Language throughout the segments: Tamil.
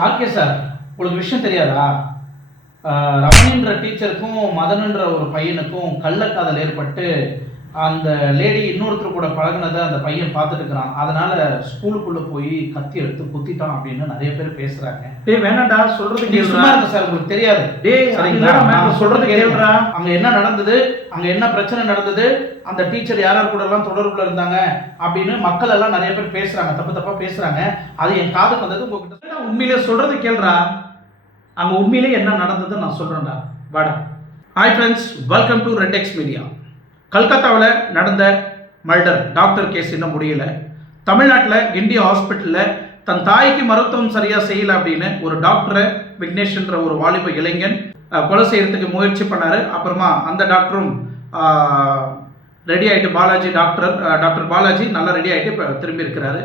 RK sir. உங்களுக்கு விஷயம் தெரியாதா? ஆஹ் ரமணின்ற டீச்சருக்கும் மதனுன்ற ஒரு பையனுக்கும் கள்ளக்காதல் ஏற்பட்டு அந்த லேடி இன்னொருத்தர் கூட பழகுனதை அந்த பையன் பார்த்துட்டு இருக்கிறான் அதனால ஸ்கூலுக்குள்ள போய் கத்தி எடுத்து குத்திட்டான் அப்படின்னு நிறைய பேர் பேசுறாங்க. டேய் வேணாம்டா சொல்றது நீங்க சும்மா இருங்க சார் உங்களுக்கு தெரியாது. டேய் சரிங்களா? சரிங்களா நான் சொல்றது கேளுடா. அங்க என்ன நடந்தது? அங்க என்ன பிரச்சனை நடந்தது? அந்த டீச்சர் யார் யார் கூட எல்லாம் தொடர்புல இருந்தாங்க? அப்படின்னு மக்கள் எல்லாம் நிறைய பேர் பேசுறாங்க. தப்பு தப்பா பேசுறாங்க. அது என் காதுக்கு வந்தது உங்ககிட்ட உண்மையிலே சொல்றது கேளுடா. அங்க உண்மையிலே என்ன நடந்ததுன்னு நான் சொல்றேன்டா. வாடா. Hi friends welcome to Redtex media கல்கத்தாவில் நடந்த மர்டர். டாக்டர் கேஸ் இன்னும் முடியல. தமிழ்நாட்டில் கிண்டி ஹாஸ்பிட்டலில் தன் தாய்க்கு மருத்துவம் சரியாக செய்யலை அப்படின்னு ஒரு டாக்டரை விக்னேஷ்ன்ற ஒரு வாலிப இளைஞன் கொலை செய்கிறதுக்கு முயற்சி பண்ணாரு. அப்புறமா அந்த டாக்டரும் ரெடி ஆகிட்டு பாலாஜி டாக்டர் டாக்டர் பாலாஜி நல்லா ரெடி ஆகிட்டு இப்போ திரும்பி இருக்கிறாரு.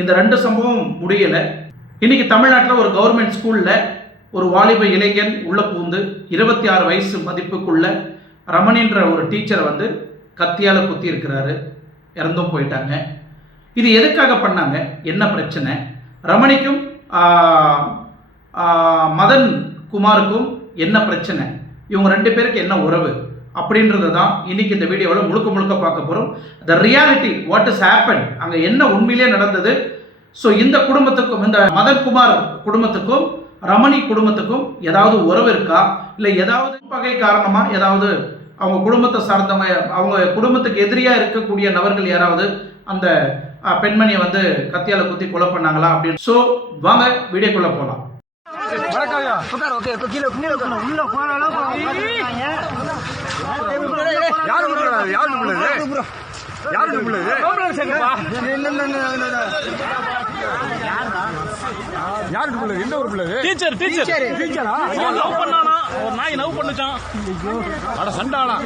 இந்த ரெண்டு சம்பவம் முடியல. இன்னைக்கு தமிழ்நாட்டில் ஒரு கவர்மெண்ட் ஸ்கூலில் ஒரு வாலிப இளைஞன் உள்ளே பூந்து இருபத்தி ஆறு வயசு மதிப்புக்குள்ள ரமணின்ற ஒரு டீச்சரை வந்து கத்தியால் குத்தி இருக்கிறாரு இறந்தும் போயிட்டாங்க. இது எதுக்காக பண்ணாங்க? என்ன பிரச்சனை? ரமணிக்கும் மதன் குமாருக்கும் என்ன பிரச்சனை? இவங்க ரெண்டு பேருக்கு என்ன உறவு? அப்படின்றது தான் இன்னைக்கு இந்த வீடியோவில் முழுக்க முழுக்க பார்க்க போகிறோம் the reality what is happen அங்கே என்ன உண்மையிலே நடந்தது? ஸோ இந்த குடும்பத்துக்கும் இந்த மதன் குமார் குடும்பத்துக்கும் ரமணி குடும்பத்துக்கும் ஏதாவது உறவு இருக்கா? இல்லை ஏதாவது பகை காரணமாக ஏதாவது அவங்க குடும்பத்தை சார்ந்தவங்க அவங்க குடும்பத்துக்கு எதிரியாக இருக்கக்கூடிய நபர்கள் யாராவது அந்த பெண்மணியை வந்து கத்தியால குத்தி கொலை பண்ணாங்களா அப்படின்னு. ஸோ வாங்க வீடியோக்குள்ளே போகலாம் யாரு யாரு யாரு உள்ளது யாரு உள்ளது எந்த ஊர் உள்ளது டீச்சர் டீச்சர். டீச்சரா. லவ் பண்ணானா? ஒரு நாய் லவ் பண்ணுச்சான். அட சண்டாளா.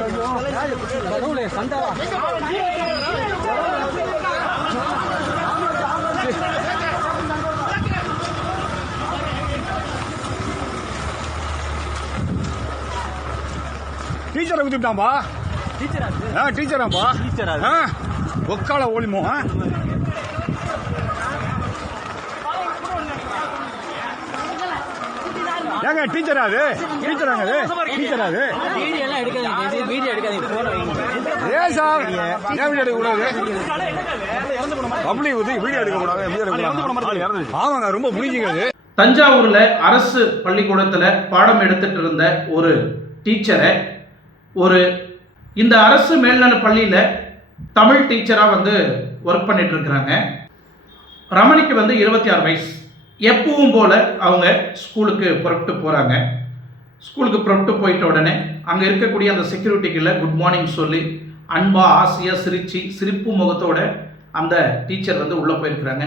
டீச்சரை குத்திட்டாம்பா டீச்சரா ஆ டீச்சராப்பா? டீச்சரா ஆ ஒக்கால ஓலிமோ ஆ. ஏங்க டீச்சரா அது? டீச்சராங்க அது? டீச்சரா அது? வீடியோ எல்லாம் எடுக்காதீங்க இது வீடியோ எடுக்காதீங்க போன வைங்க. ஏன் சார்? ஏன் வீடியோ எடுக்கக்கூடாது பப்ளிக் வந்து வீடியோ எடுக்கக்கூடாது வீடியோ எடுக்கக்கூடாது ஆமாங்க ரொம்ப முடிஞ்சுங்க அது தஞ்சாவூரில் அரசு பள்ளிக்கூடத்தில் பாடம் எடுத்துட்டு இருந்த ஒரு டீச்சரை ஒரு இந்த அரசு மேல்நல பள்ளியில் தமிழ் டீச்சராக வந்து ஒர்க் பண்ணிட்டு இருக்கிறாங்க. ரமணிக்கு வந்து இருபத்தி ஆறு வயசு. எப்பவும் போல் அவங்க ஸ்கூலுக்கு புறப்பட்டு போகிறாங்க ஸ்கூலுக்கு புறப்பட்டு போயிட்ட உடனே அங்கே இருக்கக்கூடிய அந்த செக்யூரிட்டிகளை குட் மார்னிங் சொல்லி அன்பா ஆசையாக சிரித்து சிரிப்பு முகத்தோட அந்த டீச்சர் வந்து உள்ளே போயிருக்கிறாங்க.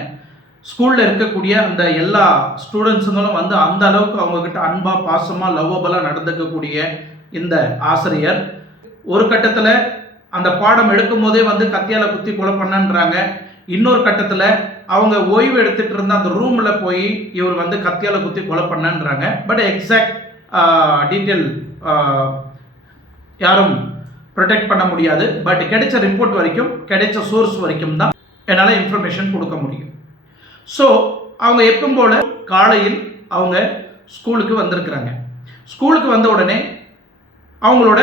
ஸ்கூலில் இருக்கக்கூடிய அந்த எல்லா ஸ்டூடெண்ட்ஸுங்களும் வந்து அந்த அளவுக்கு அவங்கக்கிட்ட அன்பாக பாசமாக லவ்வபலாக நடந்துக்கக்கூடிய இந்த ஆசிரியர். ஒரு கட்டத்தில் அந்த பாடம் எடுக்கும் போதே வந்து கத்தியால குத்தி கொலை பண்ணன்றாங்க. இன்னொரு கட்டத்தில் அவங்க ஓய்வு எடுத்துட்டு இருந்த அந்த ரூமில் போய் இவர் வந்து கத்தியால குத்தி கொலை பண்ணன்றாங்க. பட் எக்ஸாக்ட் டீட்டெயில் யாரும் ப்ரொடெக்ட் பண்ண முடியாது. பட் கிடைச்ச ரிப்போர்ட் வரைக்கும் கிடைச்ச சோர்ஸ் வரைக்கும் தான் என்னால் இன்ஃபர்மேஷன் கொடுக்க முடியும். ஸோ அவங்க எப்பவும் போல் காலையில் அவங்க ஸ்கூலுக்கு வந்திருக்கிறாங்க. ஸ்கூலுக்கு வந்த உடனே அவங்களோட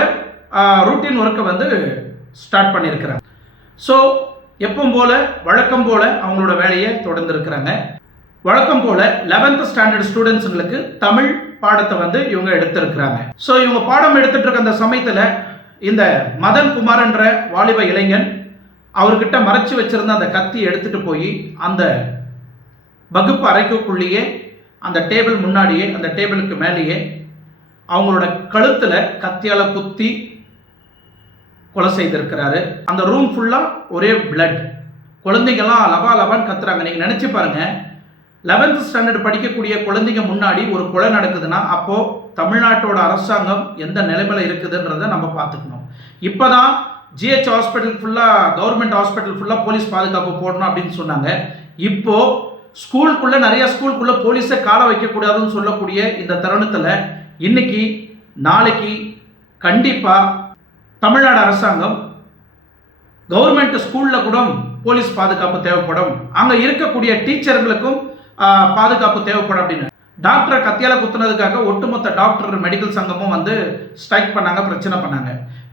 ரூட்டீன் ஒர்க்கை வந்து ஸ்டார்ட் பண்ணியிருக்கிறாங்க ஸோ எப்பவும் போல் வழக்கம் போல் அவங்களோட வேலையை தொடர்ந்துருக்கிறாங்க. வழக்கம் போல் லெவன்த் ஸ்டாண்டர்ட் ஸ்டூடெண்ட்ஸுங்களுக்கு தமிழ் பாடத்தை வந்து இவங்க எடுத்திருக்கிறாங்க. ஸோ இவங்க பாடம் எடுத்துகிட்டு இருக்க அந்த சமயத்தில் இந்த மதன் குமார்ன்ற வாலிப இளைஞன் அவர்கிட்ட மறைச்சி வச்சிருந்த அந்த கத்தி எடுத்துகிட்டு போய் அந்த வகுப்பு அறைக்குள்ளேயே அந்த டேபிள் முன்னாடியே அந்த டேபிளுக்கு மேலேயே அவங்களோட கழுத்தில் கத்தியால் குத்தி கொலை செய்திருக்கிறாரு. அந்த ரூம் ஃபுல்லாக ஒரே பிளட் குழந்தைங்கெல்லாம் லபா லபான்னு கத்துறாங்க. நீங்கள் நினச்சி பாருங்கள் லெவன்த் ஸ்டாண்டர்ட் படிக்கக்கூடிய குழந்தைங்க முன்னாடி ஒரு கொலை நடக்குதுன்னா அப்போது தமிழ்நாட்டோட அரசாங்கம் எந்த நிலைமையில் இருக்குதுன்றதை நம்ம பார்த்துக்கணும். இப்போ தான் ஜிஹெச் ஹாஸ்பிட்டல் ஃபுல்லாக கவர்மெண்ட் ஹாஸ்பிட்டல் ஃபுல்லாக போலீஸ் பாதுகாப்பு போடணும் அப்படின்னு சொன்னாங்க. இப்போ ஸ்கூலுக்குள்ளே நிறைய ஸ்கூலுக்குள்ளே போலீஸை கால வைக்கக்கூடாதுன்னு சொல்லக்கூடிய இந்த தருணத்தில் இன்னைக்கு நாளைக்கு கண்டிப்பாக தமிழ்நாடு அரசாங்கம் கவர்மெண்ட் ஸ்கூலில் கூட போலீஸ் பாதுகாப்பு தேவைப்படும். அங்கே இருக்கக்கூடிய டீச்சர்களுக்கும் பாதுகாப்பு தேவைப்படும் அப்படின்னு. டாக்டரை கத்தியால குத்துனதுக்காக ஒட்டுமொத்த டாக்டர் மெடிக்கல் சங்கமும் வந்து ஸ்ட்ரைக் பண்ணாங்க பிரச்சனை பண்ணாங்க.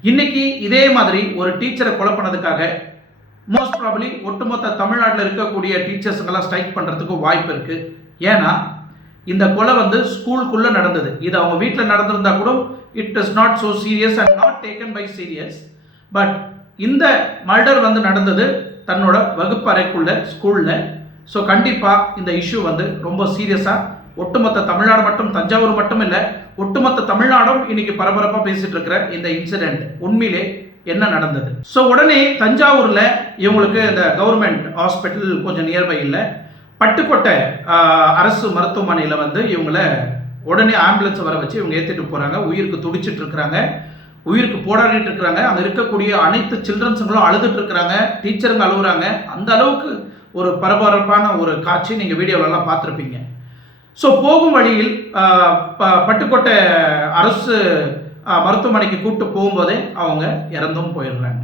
இன்னைக்கு இதே மாதிரி ஒரு டீச்சரை கொலை பண்ணதுக்காக மோஸ்ட் ப்ராபலி ஒட்டுமொத்த தமிழ்நாட்டில் இருக்கக்கூடிய டீச்சர்ஸுங்கெல்லாம் ஸ்ட்ரைக் பண்ணுறதுக்கு வாய்ப்பு இருக்குது ஏன்னா இந்த கொலை வந்து ஸ்கூலுக்குள்ளே நடந்தது. இது அவங்க வீட்டில் நடந்திருந்தா கூட it is not so serious and not taken by serious but இந்த மர்டர் வந்து நடந்தது தன்னோட வகுப்பறைக்குள்ள ஸ்கூலில். ஸோ கண்டிப்பாக இந்த இஷ்யூ வந்து ரொம்ப சீரியஸாக ஒட்டுமொத்த தமிழ்நாடு மட்டும் தஞ்சாவூர் மட்டும் இல்லை ஒட்டுமொத்த தமிழ்நாடும் இன்னைக்கு பரபரப்பாக பேசிட்டு இருக்கிற இந்த இன்சிடென்ட் உண்மையிலே என்ன நடந்தது? ஸோ உடனே தஞ்சாவூரில் இவங்களுக்கு இந்த கவர்மெண்ட் ஹாஸ்பிட்டல் கொஞ்சம் நியர்பை இல்லை பட்டுக்கோட்டை அரசு மருத்துவமனையில் வந்து இவங்கள உடனே ஆம்புலன்ஸ் வர வச்சு இவங்க ஏற்றிட்டு போகிறாங்க உயிருக்கு துடிச்சிட்டு இருக்கிறாங்க. உயிருக்கு போராடிட்டு இருக்கிறாங்க. அங்கே இருக்கக்கூடிய அனைத்து சில்ட்ரன்ஸுங்களும் அழுதுட்டு இருக்கிறாங்க. டீச்சருங்க அழுகுறாங்க அந்த அளவுக்கு ஒரு பரபரப்பான ஒரு காட்சி நீங்கள் வீடியோவிலலாம் பார்த்துருப்பீங்க. ஸோ போகும் வழியில் ப- பட்டுக்கோட்டை அரசு மருத்துவமனைக்கு கூப்பிட்டு போகும்போதே அவங்க இறந்தும் போயிடுறாங்க.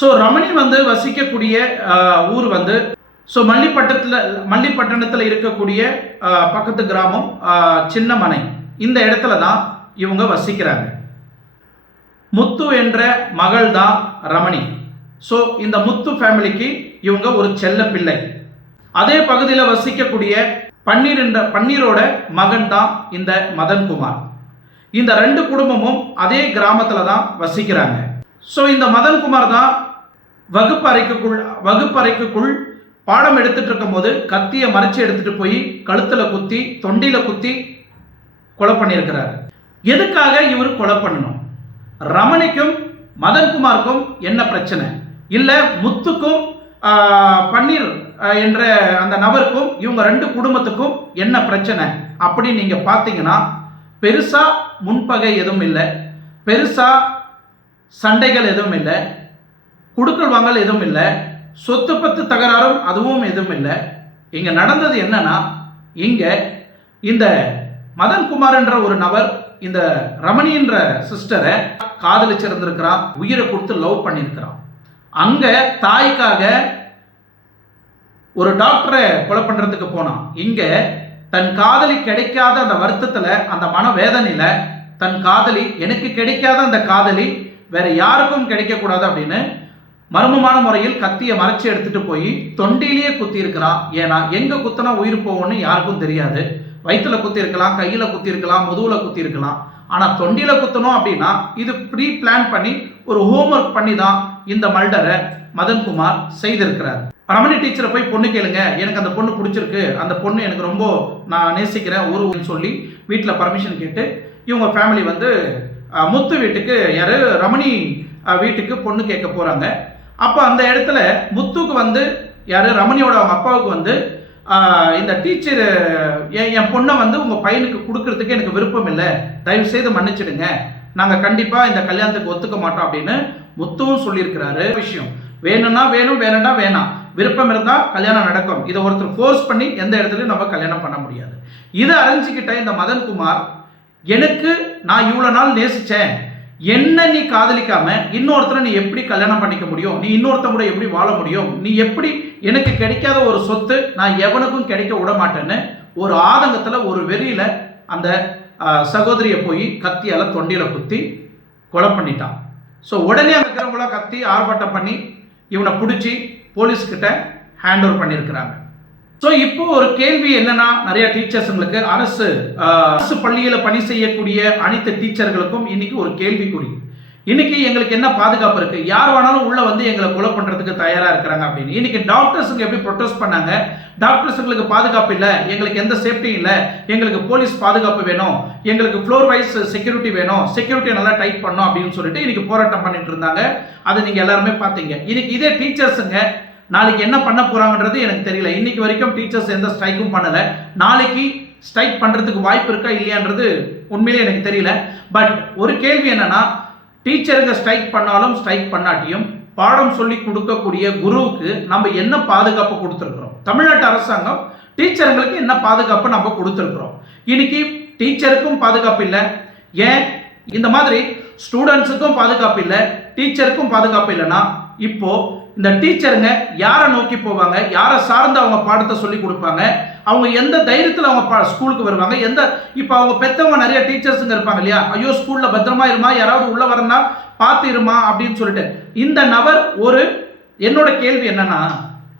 ஸோ ரமணி வந்து வசிக்கக்கூடிய ஊர் வந்து ஸோ மல்லிப்பட்டத்தில் மல்லிப்பட்டணத்தில் இருக்கக்கூடிய பக்கத்து கிராமம் சின்னமனை. இந்த இடத்துல தான் இவங்க வசிக்கிறாங்க. முத்து என்ற மகள் தான் ரமணி. ஸோ இந்த முத்து ஃபேமிலிக்கு இவங்க ஒரு செல்ல பிள்ளை. அதே பகுதியில் வசிக்கக்கூடிய பன்னீர் என்ற பன்னீரோட மகன் தான் இந்த மதன்குமார். இந்த ரெண்டு குடும்பமும் அதே கிராமத்தில் தான் வசிக்கிறாங்க. ஸோ இந்த மதன்குமார் தான் வகுப்பறைக்குள் வகுப்பறைக்குள் பாடம் எடுத்துட்டு இருக்கும்போது கத்தியை மறைச்சி எடுத்துட்டு போய் கழுத்தில் குத்தி தொண்டியில் குத்தி கொலை பண்ணியிருக்கிறாரு. எதுக்காக இவர் கொலை பண்ணணும்? ரமணிக்கும் மதன்குமாருக்கும் என்ன பிரச்சனை? இல்லை முத்துக்கும் பன்னீர் என்ற அந்த நபருக்கும் இவங்க ரெண்டு குடும்பத்துக்கும் என்ன பிரச்சனை? அப்படின்னு நீங்கள் பார்த்தீங்கன்னா பெருசாக முன்பகை எதுவும் இல்லை. பெருசாக சண்டைகள் எதுவும் இல்லை. குடுக்கல் வாங்கல் எதுவும் இல்லை. சொத்து பத்து தகராறும் அதுவும் எதுவும் இல்லை. இங்க நடந்தது என்னன்னா இங்க இந்த மதன்குமார் என்ற ஒரு நபர் இந்த ரமணி என்ற சிஸ்டரை காதலிச்சிருந்திருக்கிறான் உயிரை கொடுத்து லவ் பண்ணியிருக்கிறான். அங்க தாய்க்காக ஒரு டாக்டரை கொலை பண்றதுக்கு போனான். இங்க தன் காதலி கிடைக்காத அந்த வருத்தத்துல அந்த மன வேதனையில தன் காதலி எனக்கு கிடைக்காத அந்த காதலி வேற யாருக்கும் கிடைக்கக்கூடாது அப்படின்னு மர்மமான முறையில் கத்தியை மறைச்சி எடுத்துட்டு போய் தொண்டிலேயே குத்தி இருக்கிறான் ஏன்னா எங்க குத்தினா உயிர் போகும்னு யாருக்கும் தெரியாது. வயிற்றுல குத்தி இருக்கலாம் கையில குத்தி இருக்கலாம் முதுகுல குத்தி இருக்கலாம் ஆனா தொண்டில குத்தணும் அப்படின்னா இது ப்ரீ பிளான் பண்ணி ஒரு ஹோம்ஒர்க் பண்ணி தான் இந்த மல்டரை மதன்குமார் செய்திருக்கிறார். ரமணி டீச்சரை போய் பொண்ணு கேளுங்க. எனக்கு அந்த பொண்ணு பிடிச்சிருக்கு. அந்த பொண்ணு எனக்கு ரொம்ப நான் நேசிக்கிறேன் ஊருன்னு சொல்லி வீட்டில் பர்மிஷன் கேட்டு இவங்க ஃபேமிலி வந்து முத்து வீட்டுக்கு யார்? ரமணி வீட்டுக்கு பொண்ணு கேட்க போகிறாங்க அப்போ அந்த இடத்துல முத்துக்கு வந்து யார்? ரமணியோட அவங்க அப்பாவுக்கு வந்து இந்த டீச்சர் என் என் பொண்ணை வந்து உங்கள் பையனுக்கு கொடுக்கறதுக்கு எனக்கு விருப்பம் இல்லை. தயவு செய்து மன்னிச்சிடுங்க. நாங்கள் கண்டிப்பாக இந்த கல்யாணத்துக்கு ஒத்துக்க மாட்டோம் அப்படின்னு முத்துவும் சொல்லியிருக்கிறாரு. விஷயம். வேணும்னா வேணும் வேணும்னா வேணாம். விருப்பம் இருந்தால் கல்யாணம் நடக்கும். இதை ஒருத்தர் ஃபோர்ஸ் பண்ணி எந்த இடத்துலையும் நம்ம கல்யாணம் பண்ண முடியாது. இதை அறிஞ்சிக்கிட்ட இந்த மதன்குமார் எனக்கு நான் இவ்வளோ நாள் நேசித்தேன் என்ன நீ காதலிக்காம இன்னொருத்தரை நீ எப்படி கல்யாணம் பண்ணிக்க முடியும்? நீ இன்னொருத்தன் கூட எப்படி வாழ முடியும்? நீ எப்படி எனக்கு கிடைக்காத ஒரு சொத்து நான் எவனுக்கும் கிடைக்க விட மாட்டேன்னு ஒரு ஆதங்கத்தில் ஒரு வெறியில் அந்த சகோதரியை போய் கத்தியால் தொண்டியில் குத்தி கொலை பண்ணிட்டான். ஸோ உடனே அங்கே இருக்கிறவங்களாம் கத்தி ஆர்ப்பாட்டம் பண்ணி இவனை பிடிச்சி போலீஸ்கிட்ட ஹேண்ட் ஓவர் பண்ணியிருக்கிறாங்க. ஸோ இப்போ ஒரு கேள்வி என்னன்னா நிறைய டீச்சர்ஸுங்களுக்கு அரசு அரசு பள்ளியில் பணி செய்யக்கூடிய அனைத்து டீச்சர்களுக்கும் இன்னைக்கு ஒரு கேள்விக்குறி. இன்னைக்கு எங்களுக்கு என்ன பாதுகாப்பு இருக்கு? யார் வேணாலும் உள்ள வந்து எங்களை கொலை பண்றதுக்கு தயாரா இருக்கிறாங்க அப்படின்னு. இன்னைக்கு டாக்டர்ஸுங்க எப்படி ப்ரொட்டஸ்ட் பண்ணாங்க? டாக்டர்ஸுங்களுக்கு பாதுகாப்பு இல்லை எங்களுக்கு எந்த சேஃப்டியும் இல்லை எங்களுக்கு போலீஸ் பாதுகாப்பு வேணும் எங்களுக்கு ஃப்ளோர் வைஸ் செக்யூரிட்டி வேணும் செக்யூரிட்டி நல்லா டைட் பண்ணோம் அப்படின்னு சொல்லிட்டு இன்னைக்கு போராட்டம் பண்ணிட்டு இருந்தாங்க. அதை நீங்க எல்லாருமே பார்த்தீங்க. இன்னைக்கு இதே டீச்சர்ஸுங்க நாளைக்கு என்ன பண்ண போகிறாங்கன்றது எனக்கு தெரியல. இன்னைக்கு வரைக்கும் டீச்சர்ஸ் எந்த ஸ்ட்ரைக்கும் பண்ணலை. நாளைக்கு ஸ்ட்ரைக் பண்ணுறதுக்கு வாய்ப்பு இருக்கா இல்லையான்றது உண்மையிலே எனக்கு தெரியல. பட் ஒரு கேள்வி என்னன்னா டீச்சருங்க ஸ்ட்ரைக் பண்ணாலும் ஸ்ட்ரைக் பண்ணாட்டியும் பாடம் சொல்லி கொடுக்கக்கூடிய குருவுக்கு நம்ம என்ன பாதுகாப்பு கொடுத்துருக்குறோம்? தமிழ்நாட்டு அரசாங்கம் டீச்சருங்களுக்கு என்ன பாதுகாப்பு நம்ம கொடுத்துருக்குறோம்? இன்னைக்கு டீச்சருக்கும் பாதுகாப்பு இல்லை. ஏன்? இந்த மாதிரி ஸ்டூடெண்ட்ஸுக்கும் பாதுகாப்பு இல்லை. டீச்சருக்கும் பாதுகாப்பு இல்லைன்னா இப்போ இந்த டீச்சருங்க யாரை நோக்கி போவாங்க? யாரை சார்ந்து அவங்க பாடத்தை சொல்லி கொடுப்பாங்க? அவங்க எந்த தைரியத்தில் அவங்க பா ஸ்கூலுக்கு வருவாங்க? எந்த இப்போ அவங்க பெற்றவங்க நிறைய டீச்சர்ஸுங்க இருப்பாங்க இல்லையா? ஐயோ ஸ்கூலில் பத்திரமா இருமா? யாராவது உள்ளே வரனா பார்த்து இருமா? அப்படின்னு சொல்லிட்டு. இந்த நபர் ஒரு என்னோட கேள்வி என்னன்னா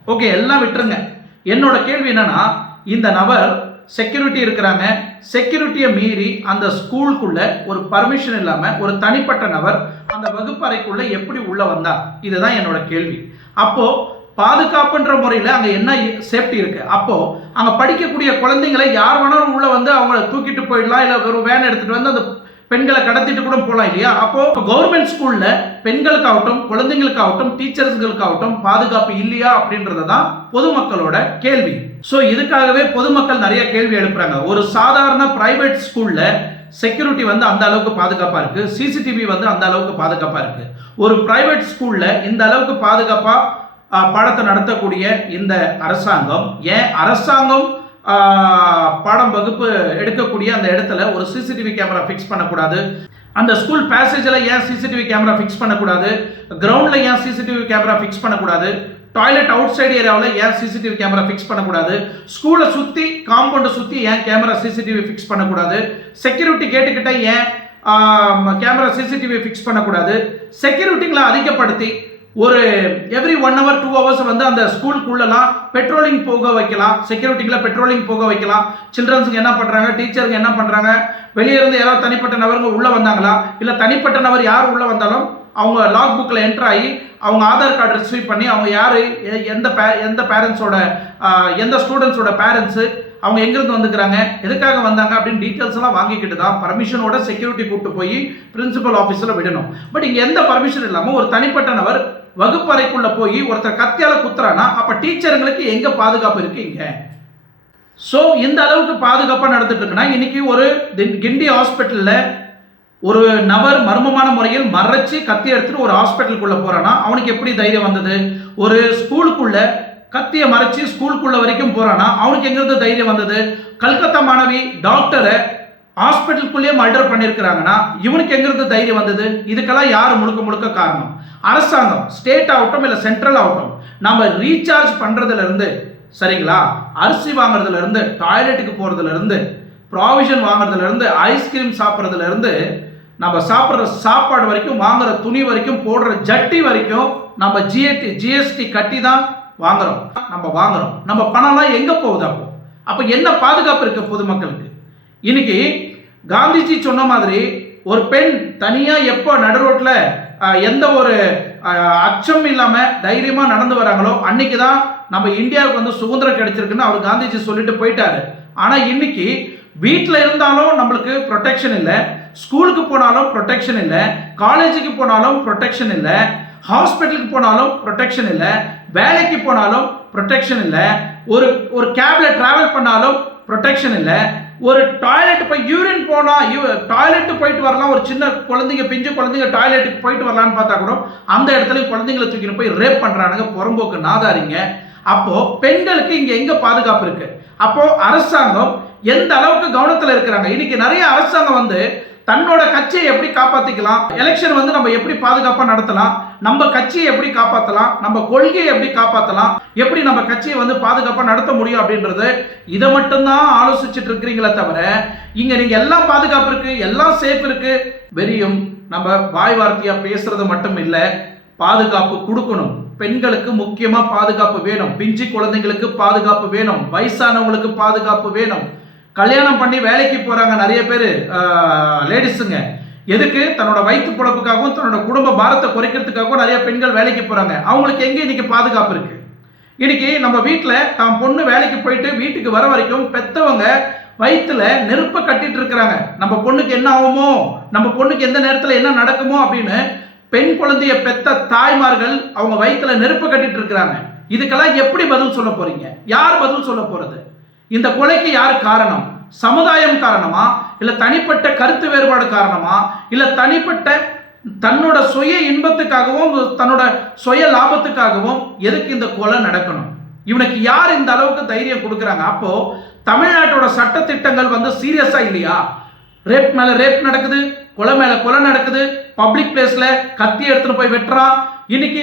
ஓகே எல்லாம் விட்டுருங்க. என்னோட கேள்வி என்னன்னா இந்த நபர் செக்யூரிட்டி இருக்கிறாங்க. செக்யூரிட்டியை மீறி அந்த ஸ்கூலுக்குள்ள ஒரு பர்மிஷன் இல்லாமல் ஒரு தனிப்பட்ட நபர் அந்த வகுப்பறைக்குள்ள எப்படி உள்ள வந்தார்? இதுதான் என்னோட கேள்வி. அப்போ பாதுகாப்புன்ற முறையில் அங்கே என்ன சேஃப்டி இருக்கு? அப்போ அங்கே படிக்கக்கூடிய குழந்தைங்களை யார் வேணாலும் உள்ள வந்து அவங்கள தூக்கிட்டு போயிடலாம் இல்லை ஒரு வேன் எடுத்துட்டு வந்து அந்த பெண்களை கடத்திட்டு கூட போகலாம் இல்லையா? அப்போ கவர்மெண்ட் ஸ்கூல்ல பெண்களுக்காகட்டும் குழந்தைங்களுக்காகட்டும் டீச்சர்ஸ்களுக்காகட்டும் பாதுகாப்பு இல்லையா அப்படின்றது தான் பொதுமக்களோட கேள்வி. ஸோ இதுக்காகவே பொதுமக்கள் நிறைய கேள்வி எழுப்புறாங்க. ஒரு சாதாரண பிரைவேட் ஸ்கூல்ல செக்யூரிட்டி வந்து அந்த அளவுக்கு பாதுகாப்பாக இருக்கு. சிசிடிவி வந்து அந்த அளவுக்கு பாதுகாப்பாக இருக்கு. ஒரு பிரைவேட் ஸ்கூல்ல இந்த அளவுக்கு பாதுகாப்பாக பாடத்தை நடத்தக்கூடிய இந்த அரசாங்கம் ஏன் அரசாங்கம் பாடம் வகுப்பு எடுக்கக்கூடிய அந்த இடத்துல ஒரு சிசிடிவி கேமரா ஃபிக்ஸ் பண்ணக்கூடாது. அந்த ஸ்கூல் பேசேஜில் ஏன் சிசிடிவி கேமரா ஃபிக்ஸ் பண்ணக்கூடாது? கிரவுண்டில் ஏன் சிசிடிவி கேமரா ஃபிக்ஸ் பண்ணக்கூடாது? டாய்லெட் அவுட் சைடு ஏரியாவில் ஏன் சிசிடிவி கேமரா ஃபிக்ஸ் பண்ணக்கூடாது? ஸ்கூலை சுற்றி காம்பவுண்டை சுற்றி ஏன் கேமரா சிசிடிவி ஃபிக்ஸ் பண்ணக்கூடாது? செக்யூரிட்டி கேட்டுக்கிட்ட ஏன் கேமரா சிசிடிவி ஃபிக்ஸ் பண்ணக்கூடாது? செக்யூரிட்டிங்களை அதிகப்படுத்தி ஒரு every one hour two hours வந்து அந்த ஸ்கூலுக்குள்ளலாம் பெட்ரோலிங் போக வைக்கலாம். செக்யூரிட்டிகளை பெட்ரோலிங் போக வைக்கலாம். சில்ட்ரன்ஸுக்கு என்ன பண்ணுறாங்க டீச்சருங்க என்ன பண்ணுறாங்க வெளியே இருந்து யாராவது தனிப்பட்ட நபருங்க உள்ளே வந்தாங்களா? இல்லை தனிப்பட்ட நபர் யார் உள்ளே வந்தாலும் அவங்க லாக் புக்கில் என்ட்ரு ஆகி அவங்க ஆதார் கார்டு ரிசீவ் பண்ணி அவங்க யார் எந்த பே எந்த பேரண்ட்ஸோட எந்த ஸ்டூடெண்ட்ஸோட பேரண்ட்ஸு அவங்க எங்கேருந்து வந்துக்கிறாங்க எதுக்காக வந்தாங்க அப்படின்னு டீட்டெயில்ஸ் எல்லாம் வாங்கிக்கிட்டு தான் பர்மிஷனோட செக்யூரிட்டி கூப்பிட்டு போய் பிரின்சிபல் ஆஃபீஸில் விடணும். பட் இங்கே எந்த பர்மிஷன் இல்லாமல் ஒரு தனிப்பட்ட நபர் வகுப்பறைக்குள்ளே போய் ஒருத்தர் கத்தியால் குத்துறானா அப்போ டீச்சருங்களுக்கு எங்கே பாதுகாப்பு இருக்கு இங்கே? ஸோ இந்த அளவுக்கு பாதுகாப்பாக நடந்துட்டு இருக்குன்னா இன்னைக்கு ஒரு கிண்டி ஹாஸ்பிட்டலில் ஒரு நபர் மர்மமான முறையில் மறைச்சு கத்தி எடுத்துட்டு ஒரு ஹாஸ்பிட்டலுக்குள்ள போறானா? அவனுக்கு எப்படி தைரியம் வந்தது? ஒரு ஸ்கூலுக்குள்ள கத்தியை மறைச்சு ஸ்கூலுக்குள்ள வரைக்கும் போறானா? அவனுக்கு எங்கிருந்து தைரியம் வந்தது? கல்கத்தா மாணவி டாக்டரை ஹாஸ்பிட்டலுக்குள்ளேயே மர்டர் பண்ணியிருக்கிறாங்கன்னா இவனுக்கு எங்கிருந்து தைரியம் வந்தது? இதுக்கெல்லாம் யார் முழுக்க முழுக்க காரணம்? அரசாங்கம் ஸ்டேட் ஆகட்டும் இல்லை சென்ட்ரல் ஆகட்டும் நம்ம ரீசார்ஜ் பண்ணுறதுலேருந்து சரிங்களா? அரிசி வாங்குறதுலேருந்து டாய்லெட்டுக்கு போகிறதுலேருந்து ப்ராவிஷன் வாங்குறதுலேருந்து ஐஸ்கிரீம் சாப்பிட்றதுலேருந்து நம்ம சாப்பிட்ற சாப்பாடு வரைக்கும் வாங்குற துணி வரைக்கும் போடுற ஜட்டி வரைக்கும் நம்ம ஜிஎஸ்டி ஜிஎஸ்டி கட்டி தான் வாங்குறோம். நம்ம வாங்குறோம். நம்ம பணம்லாம் எங்கே போகுது அப்போ? அப்போ என்ன பாதுகாப்பு இருக்கு பொதுமக்களுக்கு? இன்னைக்கு காந்திஜி சொன்ன மாதிரி ஒரு பெண் தனியாக எப்போ நடு எந்த ஒரு அச்சம் இல்லாமல் தைரியமாக நடந்து வராங்களோ அன்னைக்கு தான் நம்ம இந்தியாவுக்கு வந்து சுதந்திரம் கிடைச்சிருக்குன்னு அவர் காந்திஜி சொல்லிட்டு போயிட்டாரு. ஆனால் இன்னைக்கு வீட்டில் இருந்தாலும் நம்மளுக்கு ப்ரொடெக்ஷன் இல்லை. ஸ்கூலுக்கு போனாலும் ப்ரொடெக்ஷன் இல்லை. காலேஜுக்கு போனாலும் ப்ரொடெக்ஷன் இல்லை. ஹாஸ்பிட்டலுக்கு போனாலும் ப்ரொடெக்ஷன் இல்லை. வேலைக்கு போனாலும் ப்ரொடெக்ஷன் இல்லை. ஒரு ஒரு கேபில் ட்ராவல் பண்ணாலும் ப்ரொடெக்ஷன் இல்லை. ஒரு டாய்லெட் போய் யூரின் போனால் யூ டாய்லெட் போயிட்டு வரலாம். ஒரு சின்ன குழந்தைங்க பிஞ்சு குழந்தைங்க டாய்லெட்டுக்கு போயிட்டு வரலான்னு பார்த்தா கூட அந்த இடத்துல குழந்தைங்களை தூக்கிட்டு போய் ரேப் பண்ணுறானுங்க புறம்போக்கு நாதாரிங்க. அப்போது பெண்களுக்கு இங்கே எங்கே பாதுகாப்பு இருக்குது அப்போது அரசாங்கம் எந்த அளவுக்கு கவனத்தில் இருக்கிறாங்க? இன்னைக்கு நிறைய அரசாங்கம் வந்து தன்னோட கட்சியை எப்படி காப்பாற்றிக்கலாம் எலெக்ஷன் வந்து நம்ம எப்படி பாதுகாப்பாக நடத்தலாம்? நம்ம கட்சியை எப்படி காப்பாற்றலாம் நம்ம கொள்கையை எப்படி காப்பாற்றலாம் எப்படி நம்ம கட்சியை வந்து பாதுகாப்பாக நடத்த முடியும் அப்படின்றது இதை மட்டும்தான் ஆலோசிச்சுட்டு இருக்கிறீங்களே தவிர இங்கே நீங்கள் எல்லாம் பாதுகாப்பு இருக்கு எல்லாம் சேஃப் இருக்கு வெறியும் நம்ம வாய் வார்த்தையாக பேசுறது மட்டும் இல்லை பாதுகாப்பு கொடுக்கணும். பெண்களுக்கு முக்கியமாக பாதுகாப்பு வேணும். பிஞ்சு குழந்தைங்களுக்கு பாதுகாப்பு வேணும். வயசானவங்களுக்கு பாதுகாப்பு வேணும். கல்யாணம் பண்ணி வேலைக்கு போகிறாங்க நிறைய பேர் லேடிஸுங்க. எதுக்கு? தன்னோட வயிற்று பொழப்புக்காகவும் தன்னோட குடும்ப பாரத்தை குறைக்கிறதுக்காகவும் நிறைய பெண்கள் வேலைக்கு போகிறாங்க அவங்களுக்கு எங்கே இன்றைக்கி பாதுகாப்பு இருக்குது இன்றைக்கி நம்ம வீட்டில் தான் பொண்ணு வேலைக்கு போயிட்டு வீட்டுக்கு வர வரைக்கும் பெற்றவங்க வயிற்றுல நெருப்பை கட்டிட்டு இருக்கிறாங்க. நம்ம பொண்ணுக்கு என்ன ஆகுமோ நம்ம பொண்ணுக்கு எந்த நேரத்தில் என்ன நடக்குமோ அப்படின்னு பெண் குழந்தைய பெத்த தாய்மார்கள் அவங்க வயிற்றுல நெருப்பு கட்டிட்டு இருக்கிறாங்க. இதுக்கெல்லாம் எப்படி பதில் சொல்ல போறீங்க? யார் பதில் சொல்ல போறது? இந்த கொலைக்கு யார் காரணம்? சமுதாயம் காரணமா? இல்லை தனிப்பட்ட கருத்து வேறுபாடு காரணமா? இல்லை தனிப்பட்ட தன்னோட சுய இன்பத்துக்காகவும் தன்னோட சுய லாபத்துக்காகவும் எதுக்கு இந்த கொலை நடக்கணும்? இவனுக்கு யார் இந்த அளவுக்கு தைரியம் கொடுக்குறாங்க? அப்போ தமிழ்நாட்டோட சட்ட திட்டங்கள் வந்து சீரியஸா இல்லையா? ரேப் மேல ரேப் நடக்குது கொலை மேல கொலை நடக்குது பப்ளிக் பிளேஸ்ல கத்தி எடுத்துட்டு போய் வெட்டுறான் இன்னைக்கு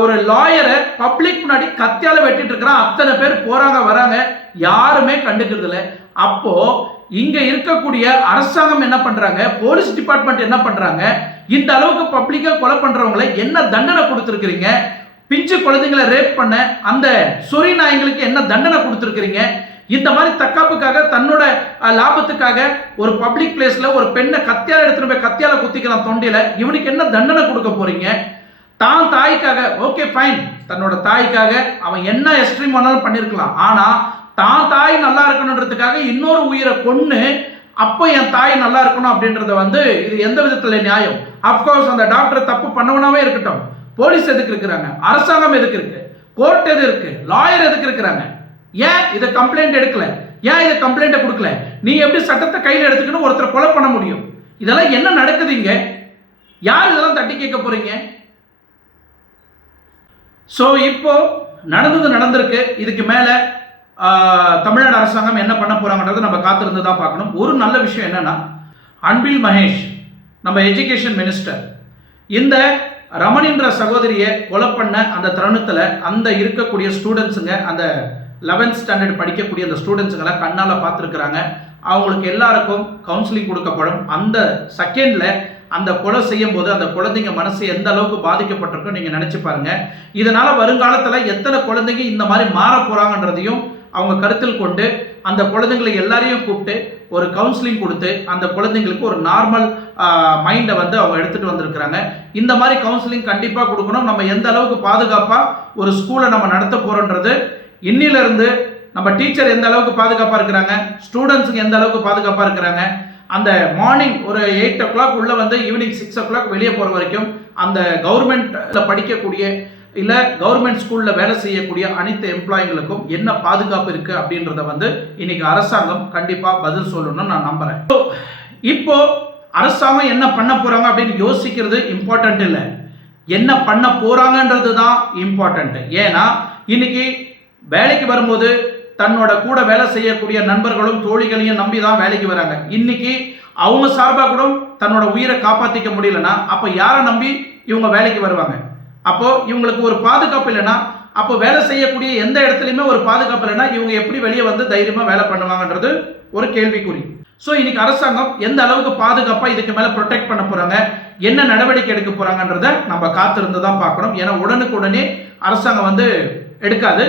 ஒரு லாயரை பப்ளிக் முன்னாடி கத்தியால வெட்டிட்டு இருக்கிறான். அத்தனை பேர் போறாங்க வராங்க. யாருமே கண்டுக்கிறது இல்லை. அப்போ இங்க இருக்கக்கூடிய அரசாங்கம் என்ன பண்றாங்க? போலீஸ் டிபார்ட்மெண்ட் என்ன பண்றாங்க? இந்த அளவுக்கு பப்ளிக்கா கொலை பண்றவங்களை என்ன தண்டனை கொடுத்துருக்கீங்க பிஞ்சு குழந்தைங்களை ரேப் பண்ண அந்த சொறி நாயங்களுக்கு என்ன தண்டனை கொடுத்துருக்கீங்க இந்த மாதிரி தற்காப்புக்காக தன்னோட லாபத்துக்காக ஒரு பப்ளிக் பிளேஸ்ல ஒரு பெண்ணை கத்தியால எடுத்துட்டு போய் கத்தியால குத்திக்கிறான் தொண்டையில இவனுக்கு என்ன தண்டனை கொடுக்க போறீங்க? தான் தாய்க்காக ஓகே ஃபைன் தன்னோட தாய்க்காக அவன் என்ன எக்ஸ்ட்ரீம் வேணாலும் பண்ணியிருக்கலாம் ஆனால் தான் தாய் நல்லா இருக்கணுன்றதுக்காக இன்னொரு உயிரை கொன்று அப்போ என் தாய் நல்லா இருக்கணும் அப்படின்றத வந்து இது எந்த விதத்தில் நியாயம்? அஃப்கோர்ஸ் அந்த டாக்டர் தப்பு பண்ணவனாவே இருக்கட்டும். போலீஸ் எதுக்கு இருக்கிறாங்க? அரசாங்கம் எதுக்கு இருக்கு? கோர்ட் எது இருக்கு? லாயர் எதுக்கு இருக்கிறாங்க? ஏன் இதை கம்ப்ளைண்ட் எடுக்கல? ஏன் இதை கம்ப்ளைண்ட்டை கொடுக்கல? நீ எப்படி சட்டத்தை கையில் எடுத்துக்கணும் ஒருத்தரை கொலை பண்ண முடியும்? இதெல்லாம் என்ன நடக்குதுங்க யார் இதெல்லாம் தட்டி கேட்க போறீங்க? ஸோ இப்போ நடந்தது நடந்திருக்கு. இதுக்கு மேலே தமிழ்நாடு அரசாங்கம் என்ன பண்ண போறாங்கன்றதை நம்ம காத்திருந்து தான் பார்க்கணும். ஒரு நல்ல விஷயம் என்னன்னா அன்பில் மகேஷ் நம்ம எஜுகேஷன் மினிஸ்டர் இந்த ரமணின்ற சகோதரியை கொலை பண்ண அந்த தருணத்தில் அந்த இருக்கக்கூடிய ஸ்டூடெண்ட்ஸுங்க அந்த லெவன்த் ஸ்டாண்டர்ட் படிக்கக்கூடிய அந்த ஸ்டூடெண்ட்ஸுங்களை கண்ணால் பார்த்துருக்குறாங்க. அவங்களுக்கு எல்லாருக்கும் கவுன்சிலிங் கொடுக்கப்படும். அந்த செகண்டில் அந்த கொலை செய்யும் போது அந்த குழந்தைங்க மனசு எந்த அளவுக்கு பாதிக்கப்பட்டிருக்கும் நீங்கள் நினச்சி பாருங்க. இதனால வருங்காலத்தில் எத்தனை குழந்தைங்க இந்த மாதிரி மாற போகிறாங்கன்றதையும் அவங்க கருத்தில் கொண்டு அந்த குழந்தைங்களை எல்லாரையும் கூப்பிட்டு ஒரு கவுன்சிலிங் கொடுத்து அந்த குழந்தைங்களுக்கு ஒரு நார்மல் மைண்டை வந்து அவங்க எடுத்துகிட்டு வந்திருக்கிறாங்க. இந்த மாதிரி கவுன்சிலிங் கண்டிப்பாக கொடுக்கணும். நம்ம எந்த அளவுக்கு பாதுகாப்பாக ஒரு ஸ்கூலை நம்ம நடத்த போகிறோன்றது இன்னிலிருந்து நம்ம டீச்சர் எந்த அளவுக்கு பாதுகாப்பாக இருக்கிறாங்க? ஸ்டூடெண்ட்ஸுக்கு எந்த அளவுக்கு பாதுகாப்பாக இருக்கிறாங்க? அந்த மார்னிங் ஒரு எயிட் ஓ கிளாக் உள்ளே வந்து ஈவினிங் சிக்ஸ் ஓ கிளாக் வெளியே போகிற வரைக்கும் அந்த கவர்மெண்ட்டில் படிக்கக்கூடிய இல்லை கவர்மெண்ட் ஸ்கூலில் வேலை செய்யக்கூடிய அனைத்து எம்ப்ளாயிங்களுக்கும் என்ன பாதுகாப்பு இருக்குது அப்படின்றத வந்து இன்னைக்கு அரசாங்கம் கண்டிப்பாக பதில் சொல்லணும்னு நான் நம்புகிறேன் ஸோ இப்போ அரசாங்கம் என்ன பண்ண போகிறாங்க அப்படின்னு யோசிக்கிறது இம்பார்ட்டண்ட் இல்லை. என்ன பண்ண போகிறாங்கன்றது தான் இம்பார்ட்டண்ட்டு ஏன்னா இன்னைக்கு வேலைக்கு வரும்போது தன்னோட கூட வேலை செய்யக்கூடிய நண்பர்களும் தோழிகளையும் நம்பி தான் வேலைக்கு வராங்க. இன்னைக்கு அவங்க சார்பாக கூட தன்னோட உயிரை காப்பாற்றிக்க முடியலன்னா அப்போ யாரை நம்பி இவங்க வேலைக்கு வருவாங்க? அப்போது இவங்களுக்கு ஒரு பாதுகாப்பு இல்லைன்னா அப்போ வேலை செய்யக்கூடிய எந்த இடத்துலையுமே ஒரு பாதுகாப்பு இல்லைன்னா இவங்க எப்படி வெளியே வந்து தைரியமாக வேலை பண்ணுவாங்கன்றது ஒரு கேள்விக்குறி. ஸோ இன்னைக்கு அரசாங்கம் எந்த அளவுக்கு பாதுகாப்பாக இதுக்கு மேலே ப்ரொடெக்ட் பண்ண போகிறாங்க என்ன நடவடிக்கை எடுக்க போகிறாங்கன்றத நம்ம காத்திருந்து தான் பார்க்கணும். ஏன்னா உடனுக்குடனே அரசாங்கம் வந்து எடுக்காது.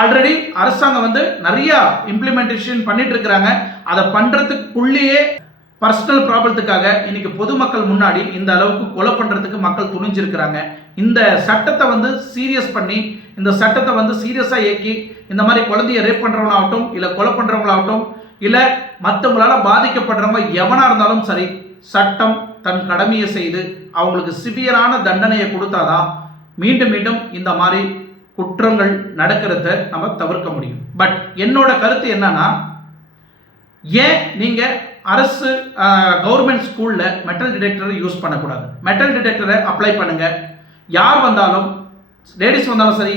ஆல்ரெடி அரசாங்கம் வந்து நிறைய இம்ப்ளிமெண்டேஷன் பண்ணிட்டு இருக்கிறாங்க. அதை பண்ணுறதுக்குள்ளேயே பர்சனல் ப்ராப்ளத்துக்காக இன்னைக்கு பொதுமக்கள் முன்னாடி இந்த அளவுக்கு கொலை பண்ணுறதுக்கு மக்கள் துணிஞ்சிருக்கிறாங்க. இந்த சட்டத்தை வந்து சீரியஸ் பண்ணி இந்த சட்டத்தை வந்து சீரியஸாக இயக்கி இந்த மாதிரி குழந்தைய ரேப் பண்ணுறவங்களாகட்டும் இல்லை கொலை பண்ணுறவங்களாகட்டும் இல்லை மற்றவங்களால் பாதிக்கப்படுறவங்க எவனாக இருந்தாலும் சரி சட்டம் தன் கடமையை செய்து அவங்களுக்கு சிவியரான தண்டனையை கொடுத்தாதான் மீண்டும் மீண்டும் இந்த மாதிரி குற்றங்கள் நடக்கிறத நம்ம தவிர்க்க முடியும். பட் என்னோட கருத்து என்னன்னா ஏன் நீங்க அரசு கவர்மெண்ட் ஸ்கூல்ல மெட்டல் டிடெக்டரை யூஸ் பண்ணக்கூடாது? மெட்டல் டிடெக்டரை அப்ளை பண்ணுங்க. யார் வந்தாலும் லேடிஸ் வந்தாலும் சரி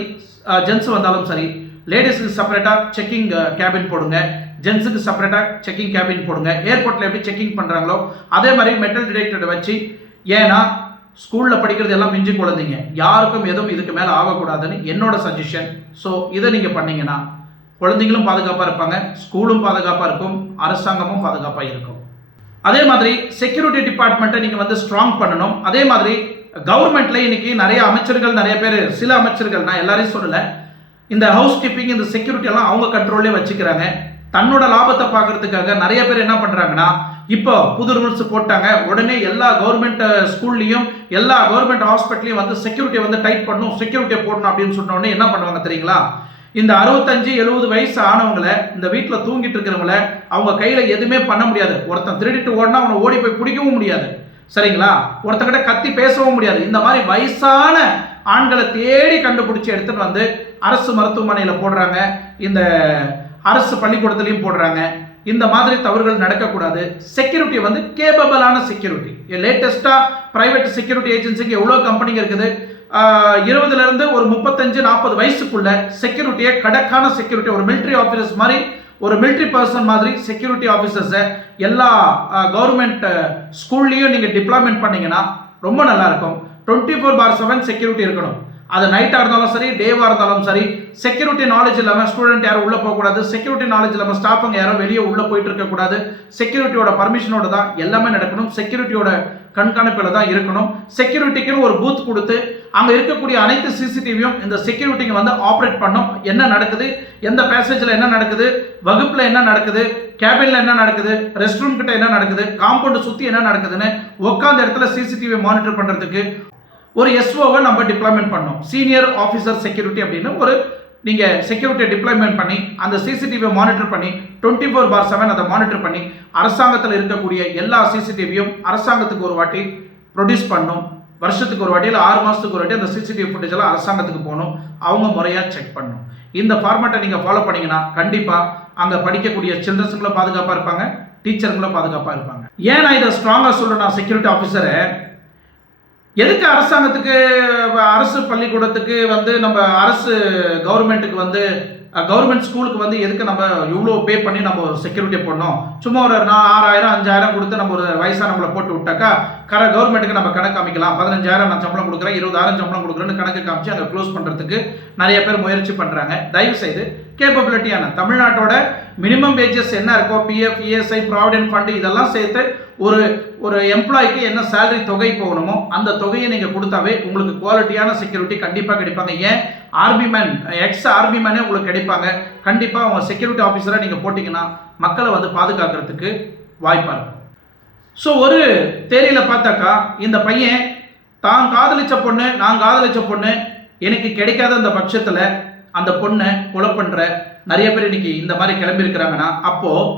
ஜென்ஸ் வந்தாலும் சரி லேடிஸுக்கு செப்பரேட்டாக செக்கிங் கேபின் போடுங்க. ஜென்ஸுக்கு செப்பரேட்டாக செக்கிங் கேபின் போடுங்க. ஏர்போர்ட்டில் எப்படி செக்கிங் பண்ணுறாங்களோ அதே மாதிரி மெட்டல் டிடெக்டரை வச்சு ஏன்னா ஸ்கூலில் படிக்கிறது எல்லாம் பிஞ்சு குழந்தைங்க. யாருக்கும் எதுவும் இதுக்கு மேலே ஆகக்கூடாதுன்னு என்னோட சஜஷன் ஸோ இதை நீங்கள் பண்ணிங்கன்னா குழந்தைங்களும் பாதுகாப்பாக இருப்பாங்க ஸ்கூலும் பாதுகாப்பாக இருக்கும் அரசாங்கமும் பாதுகாப்பாக இருக்கும். அதே மாதிரி செக்யூரிட்டி டிபார்ட்மெண்ட்டை நீங்கள் வந்து ஸ்ட்ராங் பண்ணணும். அதே மாதிரி கவர்மெண்ட்ல இன்னைக்கு நிறைய அமைச்சர்கள் நிறைய பேர் சில அமைச்சர்கள் நான் எல்லாரையும் சொல்லலை இந்த ஹவுஸ் கீப்பிங் இந்த செக்யூரிட்டி எல்லாம் அவங்க கண்ட்ரோல்லே வச்சுக்கிறாங்க. தன்னோட லாபத்தை பார்க்கறதுக்காக நிறைய பேர் என்ன பண்ணுறாங்கன்னா இப்போ புது ரூல்ஸ் போட்டாங்க. உடனே எல்லா கவர்மெண்ட் ஸ்கூல்லையும் எல்லா கவர்மெண்ட் ஹாஸ்பிட்டலையும் வந்து செக்யூரிட்டியை வந்து டைட் பண்ணணும் செக்யூரிட்டியை போடணும் அப்படின்னு சொன்ன என்ன பண்ணுவாங்க தெரியுங்களா? இந்த அறுபத்தஞ்சு எழுபது வயசு ஆனவங்கள இந்த வீட்டில் தூங்கிட்டு இருக்கிறவங்கள அவங்க கையில் எதுவுமே பண்ண முடியாது. ஒருத்தன் திருடிட்டு ஓடினா அவனை ஓடி போய் பிடிக்கவும் முடியாது. சரிங்களா? ஒருத்தங்கிட்ட கத்தி பேசவும் முடியாது. இந்த மாதிரி வயசான ஆண்களை தேடி கண்டுபிடிச்சி எடுத்துட்டு வந்து அரசு மருத்துவமனையில் போடுறாங்க. இந்த அரசு பள்ளிக்கூடத்துலையும் போடுறாங்க. இந்த மாதிரி தவறுகள் நடக்கக்கூடாது. செக்யூரிட்டி வந்து கேபபிளான செக்யூரிட்டி லேட்டஸ்ட்டாக ப்ரைவேட் செக்யூரிட்டி ஏஜென்சிக்கு எவ்வளோ கம்பெனிங்க இருக்குது? இருபதுலேருந்து ஒரு முப்பத்தஞ்சு நாற்பது வயசுக்குள்ள செக்யூரிட்டியை கடக்கான செக்யூரிட்டி ஒரு மிலிட்ரி ஆஃபீஸர்ஸ் மாதிரி ஒரு மிலிட்ரி பர்சன் மாதிரி செக்யூரிட்டி ஆஃபீஸர்ஸை எல்லா கவர்மெண்ட் ஸ்கூல்லையும் நீங்கள் டிப்ளாய்மெண்ட் பண்ணிங்கன்னா ரொம்ப நல்லாயிருக்கும் twenty four bar seven security இருக்கணும். அது நைட்டாக இருந்தாலும் சரி டேவாக இருந்தாலும் சரி செக்யூரிட்டி நாலேஜ் இல்லாமல் ஸ்டூடெண்ட் யாரும் உள்ளே போகக்கூடாது செக்யூரிட்டி நாலேஜ் இல்லாமல் ஸ்டாஃபுங்க யாரும் வெளியே உள்ளே போயிட்டு இருக்கக்கூடாது செக்யூரிட்டியோட பர்மிஷனோட தான் எல்லாமே நடக்கணும். செக்யூரிட்டியோட கண்காணிப்பில் தான் இருக்கணும். செக்யூரிட்டிக்குன்னு ஒரு பூத் கொடுத்து அங்கே இருக்கக்கூடிய அனைத்து சிசிடிவியும் இந்த செக்யூரிட்டிங்க வந்து ஆப்ரேட் பண்ணும். என்ன நடக்குது? எந்த பேசேஜில் என்ன நடக்குது? வகுப்பில் என்ன நடக்குது? கேபினில் என்ன நடக்குது? ரெஸ்ட் ரூம் கிட்ட என்ன நடக்குது? காம்பவுண்டு சுற்றி என்ன நடக்குதுன்னு உட்காந்த இடத்துல சிசிடிவி மானிட்டர் பண்ணுறதுக்கு ஒரு எஸ்ஓவை நம்ம டிப்ளாய்மெண்ட் பண்ணோம். சீனியர் ஆஃபீஸர் செக்யூரிட்டி அப்படின்னு ஒரு நீங்கள் செக்யூரிட்டியை டிப்ளாய்மெண்ட் பண்ணி அந்த சிசிடிவியை மானிட்டர் பண்ணி டுவெண்ட்டி ஃபோர் பார் செவன் அதை மானிட்டர் பண்ணி அரசாங்கத்தில் இருக்கக்கூடிய எல்லா சிசிடிவியும் அரசாங்கத்துக்கு ஒரு வாட்டி ப்ரொடியூஸ் பண்ணும். வருஷத்துக்கு ஒரு வாட்டி இல்லை ஆறு மாதத்துக்கு ஒரு வாட்டி அந்த சிசிடிவி ஃபுட்டேஜ் எல்லாம் அரசாங்கத்துக்கு போகணும் அவங்க முறையாக செக் பண்ணணும் இந்த ஃபார்மேட்டை நீங்கள் ஃபாலோ பண்ணிங்கன்னா கண்டிப்பாக அங்கே படிக்கக்கூடிய சில்ட்ரன்ஸுங்களும் பாதுகாப்பாக இருப்பாங்க டீச்சருங்களும் பாதுகாப்பாக இருப்பாங்க. ஏன் நான் இதை ஸ்ட்ராங்காக சொல்கிறேன் நான் செக்யூரிட்டி ஆஃபீஸரை எதுக்கு அரசாங்கத்துக்கு அரசு பள்ளிக்கூடத்துக்கு வந்து நம்ம அரசு கவர்மெண்ட்டுக்கு வந்து கவர்மெண்ட் ஸ்கூலுக்கு வந்து எதுக்கு நம்ம இவ்வளோ பே பண்ணி நம்ம ஒரு செக்யூரிட்டி போடணும்? சும்மா ஒரு நான் ஆறாயிரம் அஞ்சாயிரம் கொடுத்து நம்ம ஒரு வயசானவங்களை போட்டு விட்டாக்கா கர கவர்மெண்ட்டுக்கு நம்ம கணக்கு காமிக்கலாம். பதினஞ்சாயிரம் நான் சம்பளம் கொடுக்குறேன் இருபதாயிரம் சம்பளம் கொடுக்குறேன்னு கணக்கு காமிச்சு அங்கே க்ளோஸ் பண்ணுறதுக்கு நிறைய பேர் முயற்சி பண்ணுறாங்க தயவு செய்து கேப்பபிலிட்டியான தமிழ்நாட்டோட மினிமம் வேஜஸ் என்ன இருக்கோ பிஎஃப் இஎஸ்ஐ ப்ராவிடென்ட் ஃபண்டு இதெல்லாம் சேர்த்து ஒரு ஒரு எம்ப்ளாய்க்கு என்ன சேலரி தொகை போகணுமோ அந்த தொகையை நீங்கள் கொடுத்தாவே உங்களுக்கு குவாலிட்டியான செக்யூரிட்டி கண்டிப்பாக கிடைப்பாங்க. ஏன்? ஆர்மி மேன் எக்ஸ் ஆர்மி மேனே உங்களுக்கு கிடைப்பாங்க. கண்டிப்பாக அவங்க செக்யூரிட்டி ஆஃபீஸராக நீங்கள் போட்டிங்கன்னா மக்களை வந்து பாதுகாக்கிறதுக்கு வாய்ப்பாக இருக்கும். ஸோ ஒரு தேரியில் பார்த்தாக்கா இந்த பையன் தான் காதலிச்ச பொண்ணு நான் காதலிச்ச பொண்ணு எனக்கு கிடைக்காத அந்த பட்சத்தில் அந்த பொண்ணை கொலை பண்ணுற நிறைய பேர் இன்னைக்கு இந்த மாதிரி கிளம்பியிருக்கிறாங்கன்னா அப்போது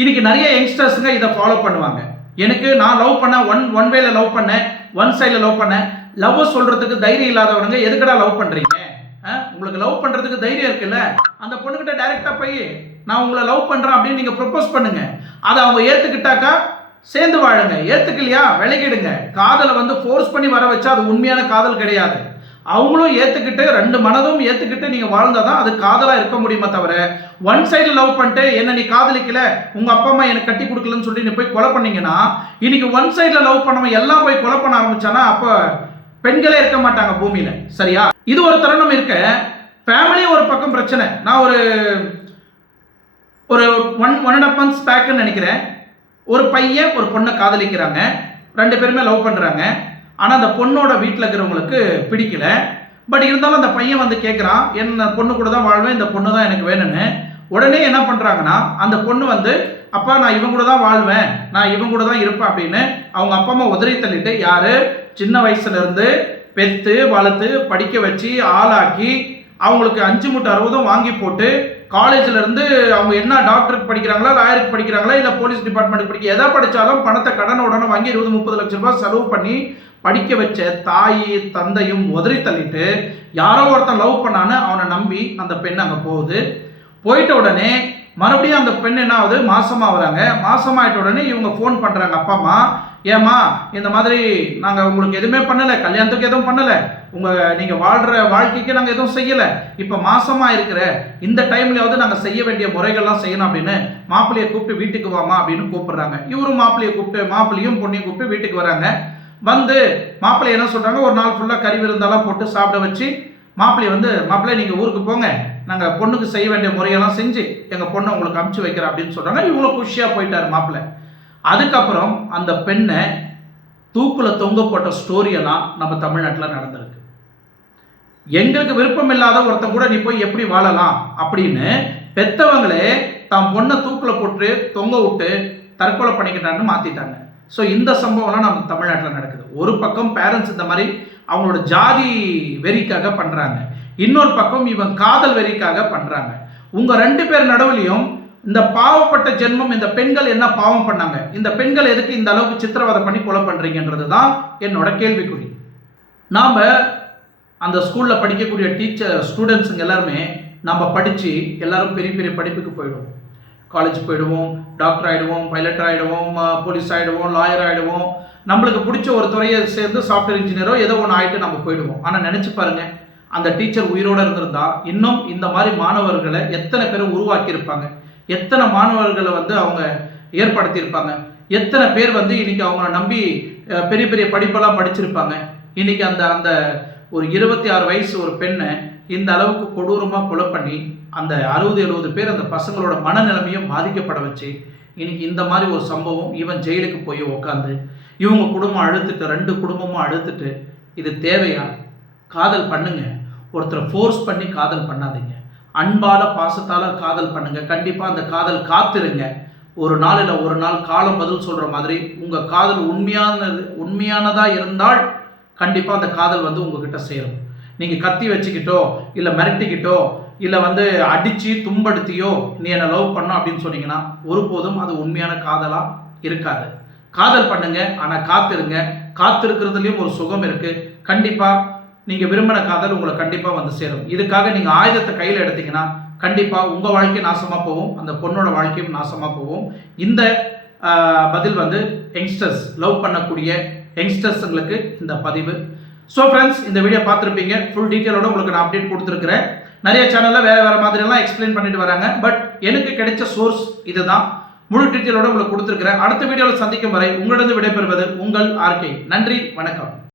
இன்னைக்கு நிறைய யங்ஸ்டர்ஸுங்க இதை ஃபாலோ பண்ணுவாங்க. எனக்கு நான் லவ் பண்ண ஒன் ஒன் வேல லவ் பண்ணேன் ஒன் சைடில் லவ் பண்ணேன். லவ் சொல்கிறதுக்கு தைரியம் இல்லாதவனுங்க எதுக்கடா லவ் பண்ணுறீங்க உங்களுக்கு லவ் பண்ணுறதுக்கு தைரியம் இருக்குல்ல? அந்த பொண்ணுக்கிட்ட டைரெக்டாக போய் நான் உங்களை லவ் பண்ணுறேன் அப்படின்னு நீங்கள் ப்ரொப்போஸ் பண்ணுங்க. அதை அவங்க ஏற்றுக்கிட்டாக்கா சேர்ந்து வாழுங்க. ஏற்றுக்கலையா விலகிடுங்க. காதலை வந்து ஃபோர்ஸ் பண்ணி வர வச்சா அது உண்மையான காதல் கிடையாது. அவங்களும் ஏற்றுக்கிட்டு ரெண்டு மனதும் ஏற்றுக்கிட்டு நீங்கள் வாழ்ந்தால் தான் அது காதலாக இருக்க முடியுமே தவிர ஒன் சைடு லவ் பண்ணிட்டு என்ன நீ காதலிக்கல? உங்கள் அப்பா அம்மா எனக்கு கட்டி கொடுக்கலன்னு சொல்லி நீ போய் கொலை பண்ணீங்கன்னா இன்னைக்கு ஒன் சைடில் லவ் பண்ணவன் எல்லாம் போய் கொலை பண்ண ஆரம்பிச்சானா அப்போ பெண்களே இருக்க மாட்டாங்க பூமியில். சரியா? இது ஒரு தருணம் இருக்க. ஃபேமிலியும் ஒரு பக்கம் பிரச்சனை. நான் ஒரு ஒரு one one and half months பேக்குன்னு நினைக்கிறேன். ஒரு பையன் ஒரு பொண்ணை காதலிக்கிறாங்க. ரெண்டு பேருமே லவ் பண்ணுறாங்க ஆனால் அந்த பொண்ணோட வீட்டில் இருக்கிறவங்களுக்கு பிடிக்கல. பட் இருந்தாலும் அந்த பையன் வந்து கேட்குறான் என் பொண்ணு கூட தான் வாழ்வேன் இந்த பொண்ணு தான் எனக்கு வேணும்னு. உடனே என்ன பண்ணுறாங்கன்னா அந்த பொண்ணு வந்து அப்பா நான் இவன் கூட தான் வாழ்வேன். நான் இவன் கூட தான் இருப்பேன் அப்படின்னு அவங்க அப்பா அம்மா உதறி தள்ளிட்டு யார்? சின்ன வயசுலேருந்து பெத்து வளர்த்து படிக்க வச்சு ஆளாக்கி அவங்களுக்கு அஞ்சு மூட்டை அறுபதும் வாங்கி போட்டு காலேஜ்லேருந்து அவங்க என்ன டாக்டருக்கு படிக்கிறாங்களா லாயருக்கு படிக்கிறாங்களா இல்லை போலீஸ் டிபார்ட்மெண்ட்டுக்கு படிக்க எதை படித்தாலும் பணத்தை கடன் உடனே வாங்கி இருபது முப்பது லட்ச ரூபாய் செலவு பண்ணி படிக்க வச்ச தாய் தந்தையும் உதறி தள்ளிட்டு யாரோ ஒருத்தன் லவ் பண்ணான்னு அவனை நம்பி அந்த பெண் அங்கே போகுது. போயிட்ட உடனே மறுபடியும் அந்த பெண் என்ன ஆகுது மாசமாக வராங்க மாசமாயிட்ட உடனே இவங்க ஃபோன் பண்ணுறாங்க அப்பா அம்மா ஏம்மா இந்த மாதிரி நாங்கள் உங்களுக்கு எதுவுமே பண்ணலை. கல்யாணத்துக்கு எதுவும் பண்ணலை. உங்கள் நீங்கள் வாழ்கிற வாழ்க்கைக்கு நாங்கள் எதுவும் செய்யலை. இப்போ மாசமாக இருக்கிற இந்த டைம்லயாவது நாங்கள் செய்ய வேண்டிய முறைகள்லாம் செய்யணும் அப்படின்னு மாப்பிள்ளையை கூப்பிட்டு வீட்டுக்கு வாமா அப்படின்னு கூப்பிடுறாங்க. இவரும் மாப்பிள்ளையை கூப்பிட்டு மாப்பிள்ளையும் பொண்ணையும் கூப்பிட்டு வீட்டுக்கு வராங்க. வந்து மாப்பிள்ளை என்ன சொல்கிறாங்க ஒரு நாள் ஃபுல்லாக கறி விருந்தெல்லாம் போட்டு சாப்பிட வச்சு மாப்பிள்ளை வந்து மாப்பிள்ளை நீங்கள் ஊருக்கு போங்க. நாங்கள் பொண்ணுக்கு செய்ய வேண்டிய முறையெல்லாம் செஞ்சு எங்கள் பொண்ணை உங்களுக்கு அமுச்சு வைக்கிறோம் அப்படின்னு சொல்கிறாங்க இவ்வளோ குஷியாக போயிட்டார் மாப்பிள்ளை. அதுக்கப்புறம் அந்த பெண்ணை தூக்கில் தொங்க போட்ட ஸ்டோரியெல்லாம் நம்ம தமிழ்நாட்டில் நடந்திருக்கு. எங்களுக்கு விருப்பம் இல்லாத ஒருத்தன் கூட நீ போய் எப்படி வாழலாம் அப்படின்னு பெத்தவங்களே தம் பொண்ணை தூக்கில் போட்டு தொங்க விட்டு தற்கொலை பண்ணிக்கிட்டான்னு மாற்றிட்டாங்க ஸோ இந்த சம்பவம்லாம் நம்ம தமிழ்நாட்டில் நடக்குது. ஒரு பக்கம் பேரண்ட்ஸ் இந்த மாதிரி அவங்களோட ஜாதி வெறிக்காக பண்ணுறாங்க இன்னொரு பக்கம் இவன் காதல் வெறிக்காக பண்ணுறாங்க உங்கள் ரெண்டு பேர் நடுவுலையும் இந்த பாவப்பட்ட ஜென்மம் இந்த பெண்கள் என்ன பாவம் பண்ணாங்க? இந்த பெண்கள் எதுக்கு இந்த அளவுக்கு சித்திரவதை பண்ணி கொலை பண்ணுறீங்கன்றது தான் என்னோட கேள்விக்குறி. நாம் அந்த ஸ்கூலில் படிக்கக்கூடிய டீச்சர் ஸ்டூடெண்ட்ஸுங்க எல்லாருமே நம்ம படித்து எல்லாரும் பெரிய பெரிய படிப்புக்கு போயிடுவோம். காலேஜ் போயிடுவோம் டாக்டர் ஆகிடுவோம் பைலட் ஆகிடுவோம் போலீஸ் ஆகிடுவோம் லாயர் ஆகிடுவோம் நம்மளுக்கு பிடிச்ச ஒரு துறையை சேர்ந்து சாஃப்ட்வேர் இன்ஜினியரோ ஏதோ ஒன்று ஆகிட்டு நம்ம போயிடுவோம். ஆனால் நினச்சி பாருங்க அந்த டீச்சர் உயிரோடு இருந்திருந்தா இன்னும் இந்த மாதிரி மாணவர்களை எத்தனை பேர் உருவாக்கியிருப்பாங்க? எத்தனை மாணவர்களை வந்து அவங்க ஏற்படுத்தியிருப்பாங்க? எத்தனை பேர் வந்து இன்னைக்கு அவங்கள நம்பி பெரிய பெரிய படிப்பெல்லாம் படிச்சிருப்பாங்க? இன்னைக்கு அந்த அந்த ஒரு இருபத்தி ஆறு வயசு ஒரு பெண்ணை இந்த அளவுக்கு கொடூரமாக கொலை பண்ணி அந்த அறுபது எழுபது பேர் அந்த பசங்களோட மனநிலைமையும் பாதிக்கப்பட வச்சு இன்னைக்கு இந்த மாதிரி ஒரு சம்பவம் இவன் ஜெயிலுக்கு போய் உக்காந்து இவங்க குடும்பம் அழுத்துட்டு ரெண்டு குடும்பமும் அழுத்துட்டு இது தேவையா? காதல் பண்ணுங்க. ஒருத்தரை ஃபோர்ஸ் பண்ணி காதல் பண்ணாதீங்க. அன்பால பாசத்தால காதல் பண்ணுங்க. கண்டிப்பா அந்த காதல் காத்திருங்க. ஒரு நாள் இல்லை ஒரு நாள் காலம் பதில் சொல்ற மாதிரி உங்க காதல் உண்மையானது உண்மையானதா இருந்தால் கண்டிப்பா அந்த காதல் வந்து உங்ககிட்ட சேரும். நீங்க கத்தி வச்சுக்கிட்டோ இல்லை மிரட்டிக்கிட்டோ இல்லை வந்து அடித்து துன்படுத்தியோ நீ என்னை லவ் பண்ணோம் அப்படின்னு சொன்னீங்கன்னா ஒருபோதும் அது உண்மையான காதலாக இருக்காது. காதல் பண்ணுங்க ஆனால் காத்திருங்க. காத்திருக்கிறதுலையும் ஒரு சுகம் இருக்கு. கண்டிப்பாக நீங்கள் விரும்பின காதல் உங்களை கண்டிப்பாக வந்து சேரும். இதுக்காக நீங்கள் ஆயுதத்தை கையில் எடுத்தீங்கன்னா கண்டிப்பாக உங்கள் வாழ்க்கை நாசமாக போகும். அந்த பொண்ணோட வாழ்க்கையும் நாசமாக போகும். இந்த பதில் வந்து யங்ஸ்டர்ஸ் லவ் பண்ணக்கூடிய யங்ஸ்டர்ஸுங்களுக்கு இந்த பதிவு. ஸோ ஃப்ரெண்ட்ஸ் இந்த வீடியோ பார்த்துருப்பீங்க. ஃபுல் டீட்டெயிலோட உங்களுக்கு நான் அப்டேட் கொடுத்துருக்குறேன். நிறைய சேனலில் வேறு வேறு மாதிரியெல்லாம் எக்ஸ்பிளைன் பண்ணிட்டு வராங்க. பட் எனக்கு கிடைச்ச சோர்ஸ் இதுதான். முழு டீட்டெயிலோட உங்களுக்கு கொடுத்துருக்கிறேன். அடுத்த வீடியோவில் சந்திக்கும் வரை உங்களிடம் விடைபெறுவது உங்கள் ஆர்கே நன்றி வணக்கம்.